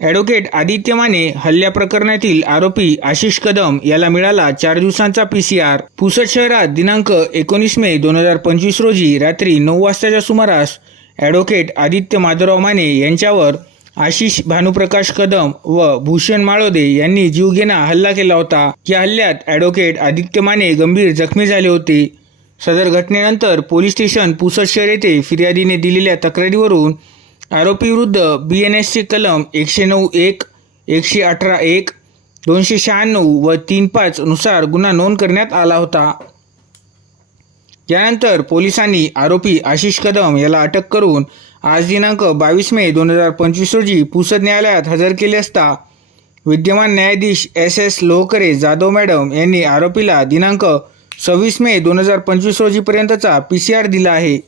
Advocate Aditya Mane हल्ल्या प्रकरणातील आरोपी आशिष कदम याला मिळाला चार दिवसांचा पीसीआर पुसद शहरात दिनांक एकोणीस मे दोन हजार पंचवीस रोजी रात्री नऊ वाजताच्या सुमारास ॲडव्होकेट आदित्य माधवराव माने यांच्यावर आशिष भानुप्रकाश कदम व भूषण माळोदे यांनी जीवघेणा हल्ला केला होता. या हल्ल्यात ॲडव्होकेट आदित्य माने गंभीर जखमी झाले होते. सदर घटनेनंतर पोलीस स्टेशन पुसद शहर येथे फिर्यादीने दिलेल्या तक्रारीवरून आरोपीविरुद्ध बी एन एसचे कलम एकशे नऊ एक एकशे अठरा एक दोनशे शहाण्णव व तीन पाच नुसार गुन्हा नोंद करण्यात आला होता. यानंतर पोलिसांनी आरोपी आशिष कदम याला अटक करून आज दिनांक बावीस मे दोन हजार पंचवीस रोजी पुसद न्यायालयात हजर केले असता विद्यमान न्यायाधीश S S Lohkare Jadhav madam यांनी आरोपीला दिनांक सव्वीस मे दोन हजार पंचवीस रोजीपर्यंतचा पी सी आर दिला आहे.